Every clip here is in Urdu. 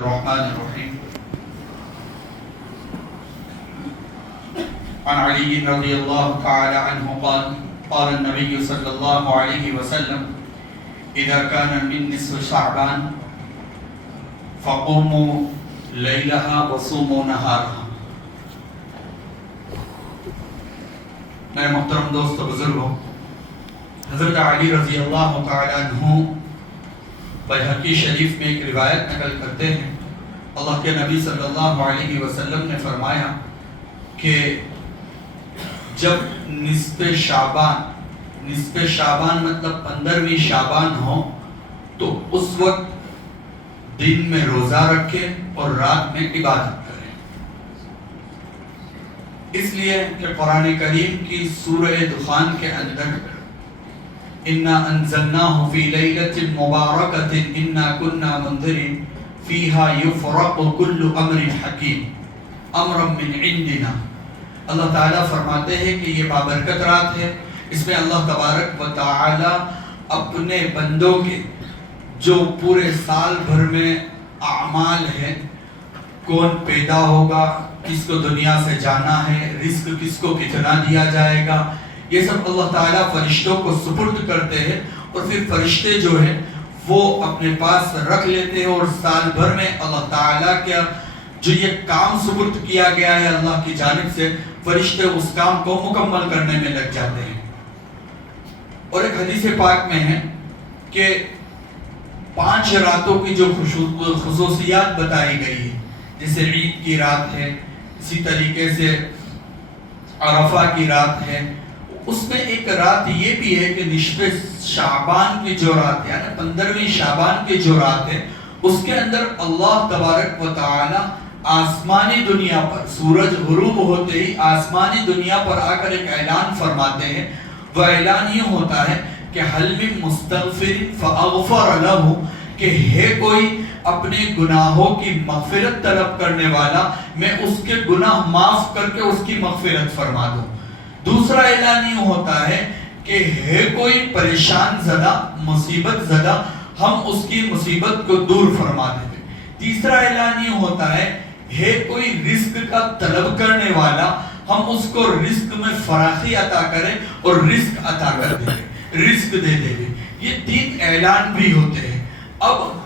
الرحمن الرحيم عن علي رضي الله تعالى عنه قال قال النبي صلى الله عليه وسلم إذا كان من نصف شعبان فقوموا ليلها وصوموا نهارها. میرے محترم دوست و بزرگوں، حضرت علی رضی اللہ تعالیٰ عنہ بحقی شریف میں ایک روایت نقل کرتے ہیں، اللہ کے نبی صلی اللہ علیہ وسلم نے فرمایا کہ جب نصف شعبان مطلب 15ویں شعبان ہو تو اس وقت دن میں روزہ رکھے اور رات میں عبادت کریں، اس لیے کہ قرآن کریم کی سورہ دخان کے اندر اِنَّا أَنزَلْنَاهُ فِي لَيْلَةٍ مُبَارَكَةٍ إِنَّا كُنَّا مُنذِرِينَ فِيهَا يُفْرَقُ كُلُّ أَمْرٍ حَكِيمٍ أَمْرًا مِّنْ عِنْدِنَا. اللہ تعالیٰ فرماتے ہیں کہ یہ بابرکت رات ہے، اس میں اللہ تبارک و تعالیٰ اپنے بندوں کے جو پورے سال بھر میں اعمال ہیں، کون پیدا ہوگا، کس کو دنیا سے جانا ہے، رزق کس کو کتنا دیا جائے گا، یہ سب اللہ تعالیٰ فرشتوں کو سپرد کرتے ہیں، اور پھر فرشتے جو ہیں وہ اپنے پاس رکھ لیتے ہیں، اور سال بھر میں اللہ تعالیٰ کا جو یہ کام سپرد کیا گیا ہے اللہ کی جانب سے، فرشتے اس کام کو مکمل کرنے میں لگ جاتے ہیں. اور ایک حدیث پاک میں ہے کہ 5 راتوں کی جو خصوصیات بتائی گئی ہے، جیسے عید کی رات ہے، اسی طریقے سے عرفہ کی رات ہے، اس میں ایک رات یہ بھی ہے کہ نصف شعبان کی جو رات ہے، یعنی 15ویں شعبان کی جو رات ہے، اس کے اندر اللہ تبارک و تعالی آسمانی دنیا پر سورج غروب ہوتے ہی آسمانی دنیا پر آ کر ایک اعلان فرماتے ہیں. وہ اعلان یہ ہوتا ہے کہ حل من مستغفر فاغفر لہ، کہ ہے کوئی اپنے گناہوں کی مغفرت طلب کرنے والا، میں اس کے گناہ معاف کر کے اس کی مغفرت فرما دوں. دوسرا اعلان یہ ہوتا ہے کہ ہے کوئی پریشان زدہ، مصیبت زدہ، ہم اس کی مصیبت کو دور فرما دیں گے. تیسرا اعلان یہ ہوتا ہے کوئی رزق کا طلب کرنے والا، ہم اس کو رزق میں فراخی عطا کریں اور رزق عطا کر دیں گے، رزق دے دیں گے. یہ 3 اعلان بھی ہوتے ہیں. اب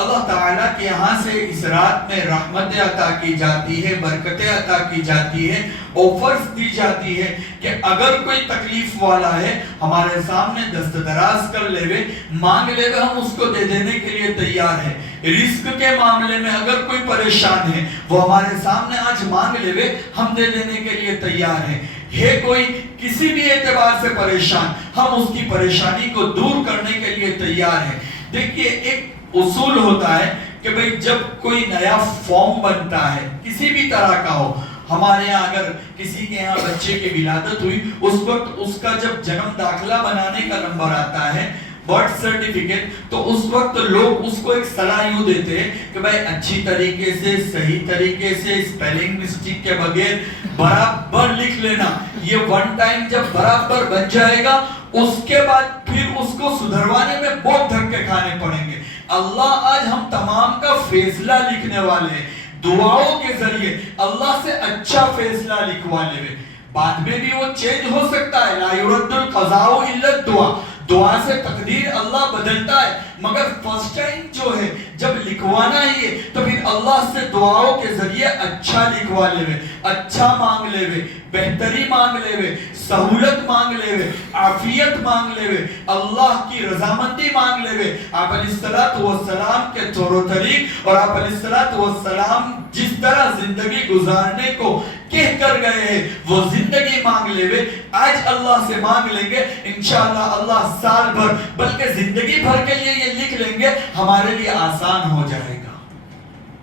اللہ تعالیٰ کے یہاں سے اس رات میں رحمتیں عطا کی جاتی ہے، برکتیں عطا کی جاتی ہے، آفرز دی جاتی ہے کہ اگر کوئی تکلیف والا ہے ہمارے سامنے دست دراز کر لے، مانگ لے، ہم اس کو دے دینے کے لیے تیار ہیں. رزق کے معاملے میں اگر کوئی پریشان ہے وہ ہمارے سامنے آج مانگ لے، ہم دے دینے کے لیے تیار ہیں. ہے کوئی کسی بھی اعتبار سے پریشان، ہم اس کی پریشانی کو دور کرنے کے لیے تیار ہیں. دیکھیے، ایک اصول ہوتا ہے کہ بھئی جب کوئی نیا فارم بنتا ہے کسی بھی طرح کا ہو، ہمارے یہاں اگر کسی کے یہاں بچے کی ولادت ہوئی، اس وقت اس کا جب جنم داخلہ بنانے کا نمبر آتا ہے، برتھ سرٹیفکیٹ، تو اس وقت لوگ اس کو ایک صلاح یوں دیتے ہیں کہ بھئی اچھی طریقے سے، صحیح طریقے سے، سپیلنگ مسٹیک کے بغیر برابر لکھ لینا. یہ 1 ٹائم جب برابر بن جائے گا، اس کے بعد پھر اس کو سدھروانے میں بہت دھکے کھانے پڑیں گے. اللہ آج ہم تمام کا فیصلہ لکھنے والے ہیں، دعاؤں کے ذریعے اللہ سے اچھا فیصلہ لکھوا لے. بعد میں بھی وہ چینج ہو سکتا ہے، لا يرد القضاء الا الدعاء، دعا سے تقدیر اللہ بدلتا ہے، مگر فرسٹ ٹائم جو ہے جب لکھوانا ہی ہے تو پھر اللہ سے دعاؤں کے ذریعے اچھا لکھوا لے، اچھا مانگ لے، بہتری مانگ لے، سہولت مانگ لے، عافیت مانگ لے، اللہ کی رضامندی مانگ لے. آپ علیہ السلام کے طور و طریق اور آپ علیہ السلام جس طرح زندگی گزارنے کو کہہ کر گئے ہیں وہ زندگی مانگ لے. آج اللہ سے مانگ لیں گے، انشاءاللہ اللہ سال بھر بلکہ زندگی بھر کے لیے یہ لکھ لیں گے، ہمارے لیے آسان ہو جائے گا.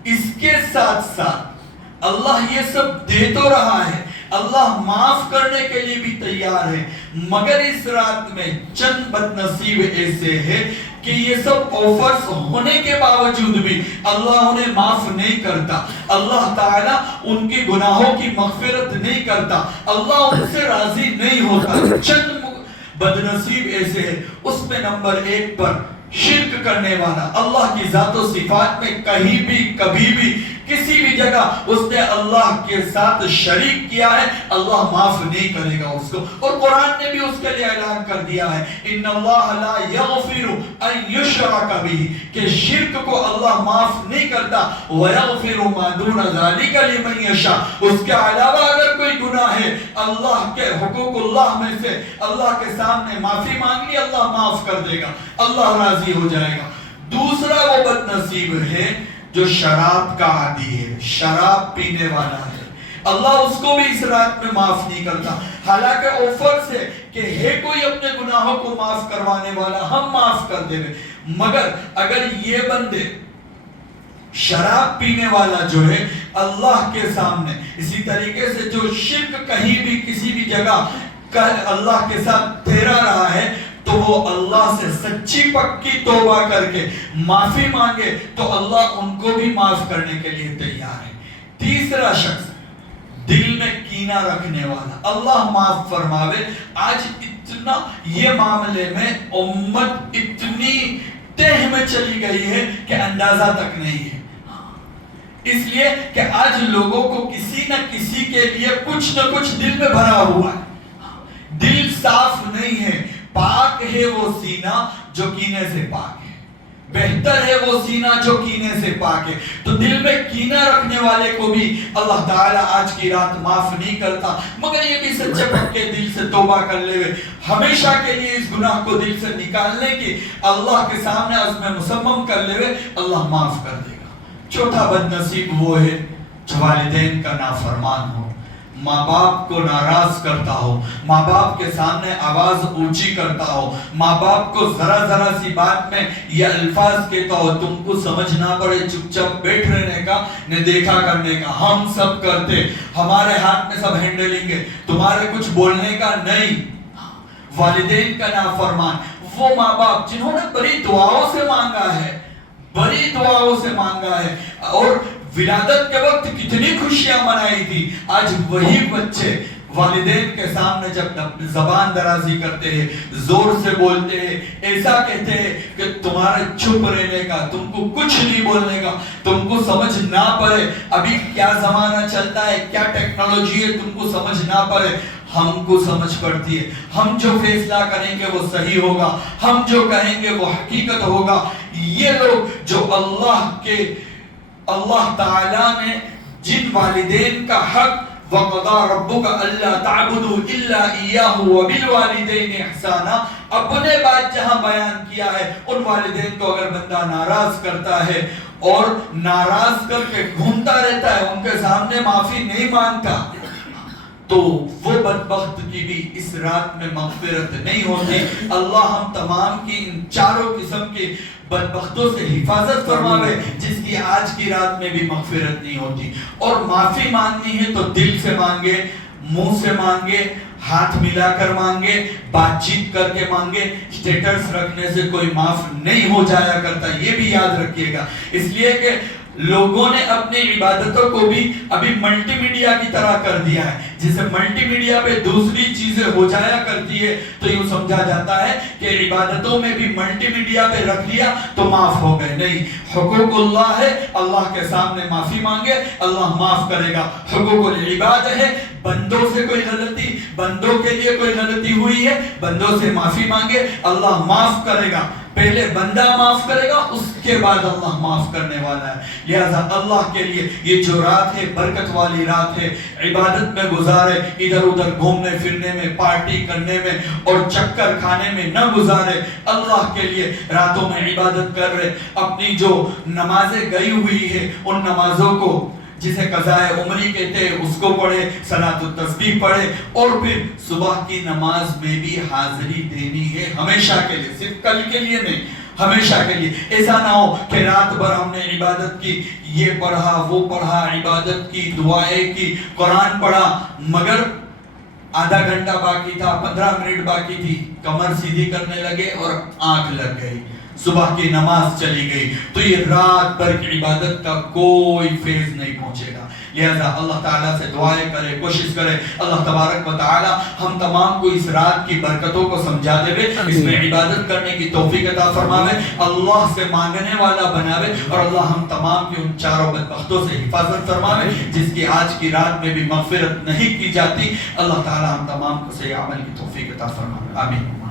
اس کے ساتھ ساتھ اللہ یہ سب دے تو رہا ہے، اللہ معاف کرنے کے لیے بھی تیار ہے، مگر اس رات میں چند بد نصیب ایسے ہیں کہ یہ سب آفرز ہونے کے باوجود بھی اللہ انہیں معاف نہیں کرتا، اللہ تعالیٰ ان کی گناہوں کی مغفرت نہیں کرتا، اللہ ان سے راضی نہیں ہوتا. چند بد نصیب ایسے ہیں. اس میں نمبر 1 پر شرک کرنے والا، اللہ کی ذات و صفات میں کہیں بھی کبھی بھی کسی بھی جگہ اس نے اللہ کے ساتھ شریک کیا ہے، اللہ معاف نہیں کرے گا اس کو. اور قرآن نے بھی اس کے لیے اعلان کر دیا ہے ان اللہ لا یغفر ان یشرک بہ، کہ شرک کو اللہ معاف نہیں کرتا. ویغفر ما دون ذلک لمن یشاء، اس کے علاوہ اگر کوئی گناہ ہے اللہ کے حقوق اللہ میں سے اللہ کے سامنے معافی مانگ لی، اللہ معاف کر دے گا، اللہ راضی ہو جائے گا. دوسرا وہ بد نصیب ہے جو شراب کا عادی ہے، شراب پینے والا ہے، اللہ اس کو بھی اس رات میں معاف نہیں کرتا. حالانکہ اوفر سے کہ ہے کوئی اپنے گناہوں کو معاف کروانے والا، ہم معاف کر دے، مگر اگر یہ بندے شراب پینے والا جو ہے اللہ کے سامنے، اسی طریقے سے جو شرک کہیں بھی کسی بھی جگہ اللہ کے ساتھ ٹھہرا رہا ہے، تو وہ اللہ سے سچی پکی توبہ کر کے معافی مانگے تو اللہ ان کو بھی معاف کرنے کے لیے تیار ہے. تیسرا شخص دل میں کینہ رکھنے والا، اللہ معاف فرماوے. آج اتنا یہ معاملے میں امت اتنی تہ میں چلی گئی ہے کہ اندازہ تک نہیں ہے. اس لیے کہ آج لوگوں کو کسی نہ کسی کے لیے کچھ نہ کچھ دل میں بھرا ہوا ہے. دل صاف نہیں ہے. پاک ہے وہ سینہ جو کینے سے پاک ہے، بہتر ہے وہ سینہ جو کینے سے پاک ہے. تو دل میں کینہ رکھنے والے کو بھی اللہ تعالیٰ آج کی رات معاف نہیں کرتا، مگر یہ بھی سچے پکے دل سے توبہ کر لے ہوئے ہمیشہ کے لیے اس گناہ کو دل سے نکالنے کی اللہ کے سامنے عزم مصمم کر لے ہوئے اللہ معاف کر دے گا. چوتھا بد نصیب وہ ہے جو والدین کا نافرمان ہو، ماں باپ کو ناراض کرتا ہو، ماں باپ کے سامنے آواز اونچی کرتا ہو، ماں باپ کو ذرا ذرا سی بات میں یہ الفاظ کہتا ہو تم کو سمجھ نہ پڑے چپ چپ بیٹھ رہنے کا، نہ دیکھا کرنے کا، ہم سب کرتے، ہمارے ہاتھ میں سب ہینڈلنگ ہے، تمہارے کچھ بولنے کا نہیں. والدین کا نافرمان وہ ماں باپ جنہوں نے بڑی دعاؤں سے مانگا ہے، بڑی دعاؤں سے مانگا ہے، اور ولادت کے وقت کتنی خوشیاں منائی تھی، آج وہی بچے والدین کے سامنے جب زبان درازی کرتے ہیں، زور سے بولتے ہیں، ایسا کہتے ہیں کہ تمہارے چھپ رہنے کا، تم کو کچھ نہیں بولنے کا، تم کو سمجھ نہ پڑے ابھی کیا زمانہ چلتا ہے، کیا ٹیکنالوجی ہے، تم کو سمجھ نہ پڑے. ہم کو سمجھ پڑتی ہے، ہم جو فیصلہ کریں گے وہ صحیح ہوگا، ہم جو کہیں گے وہ حقیقت ہوگا. یہ لوگ جو اللہ تعالیٰ نے جن والدین کا حق وَقَضَى رَبُّكَ أَلَّا تَعْبُدُوا إِلَّا إِيَّاهُ وَبِالْوَالِدَيْنِ إِحْسَانًا، اپنے بات جہاں بیان کیا ہے ان والدین کو اگر بندہ ناراض کرتا ہے اور ناراض کر کے گھومتا رہتا ہے، ان کے سامنے معافی نہیں مانگتا، تو وہ بدبخت کی بھی اس رات میں مغفرت نہیں ہوتی. اللہ ہم تمام کی ان چاروں قسم کی بدبختوں سے حفاظت فرماوے جس کی آج کی رات میں بھی مغفرت نہیں ہوتی. اور معافی مانگنی ہے تو دل سے مانگے، منہ سے مانگے، ہاتھ ملا کر مانگے، بات چیت کر کے مانگے. سٹیٹس رکھنے سے کوئی معاف نہیں ہو جایا کرتا، یہ بھی یاد رکھیے گا. اس لیے کہ لوگوں نے اپنی عبادتوں کو بھی ابھی ملٹی میڈیا کی طرح کر دیا ہے. جسے ملٹی میڈیا پہ دوسری چیزیں ہو جایا کرتی ہے تو یوں سمجھا جاتا ہے کہ عبادتوں میں بھی ملٹی میڈیا پہ رکھ لیا تو معاف ہو گئے. نہیں، حقوق اللہ ہے، اللہ کے سامنے معافی مانگے اللہ معاف کرے گا. حقوق العباد ہے، بندوں سے کوئی غلطی، بندوں کے لیے کوئی غلطی ہوئی ہے، بندوں سے معافی مانگے اللہ معاف کرے گا. پہلے بندہ معاف کرے گا، اس کے بعد اللہ معاف کرنے والا ہے. لہذا اللہ کے لیے یہ جو رات ہے برکت والی رات ہے، عبادت میں گزارے، ادھر ادھر گھومنے پھرنے میں، پارٹی کرنے میں اور چکر کھانے میں نہ گزارے. اللہ کے لیے راتوں میں عبادت کر رہے، اپنی جو نمازیں گئی ہوئی ہے ان نمازوں کو جسے قضاء عمری کہتے ہیں اس کو پڑھے، صلاۃ التسبیح پڑھے، اور پھر صبح کی نماز میں بھی حاضری دینی ہے ہمیشہ کے لیے، صرف کل کے لیے نہیں، ہمیشہ کے لیے. ایسا نہ ہو کہ رات بھر ہم نے عبادت کی، یہ پڑھا وہ پڑھا، عبادت کی، دعائیں کی، قرآن پڑھا، مگر آدھا گھنٹہ باقی تھا، 15 منٹ باقی تھی، کمر سیدھی کرنے لگے اور آنکھ لگ گئی. صبح کی نماز چلی گئی تو یہ رات بھر کی عبادت کا کوئی فیض نہیں پہنچے گا. لہذا اللہ تعالیٰ سے دعائیں کرے, کوشش کرے اللہ تبارک و تعالیٰ ہم تمام کو اس رات کی برکتوں کو سمجھاتے ہوئے اس میں عبادت کرنے کی توفیق عطا فرماوے, اللہ سے مانگنے والا بناوے, اور اللہ ہم تمام کی ان چاروں بدبختوں سے حفاظت فرماوے جس کی آج کی رات میں بھی مغفرت نہیں کی جاتی. اللہ تعالیٰ ہم تمام کو صحیح عمل کی توفیق عطا فرماوے. آمین.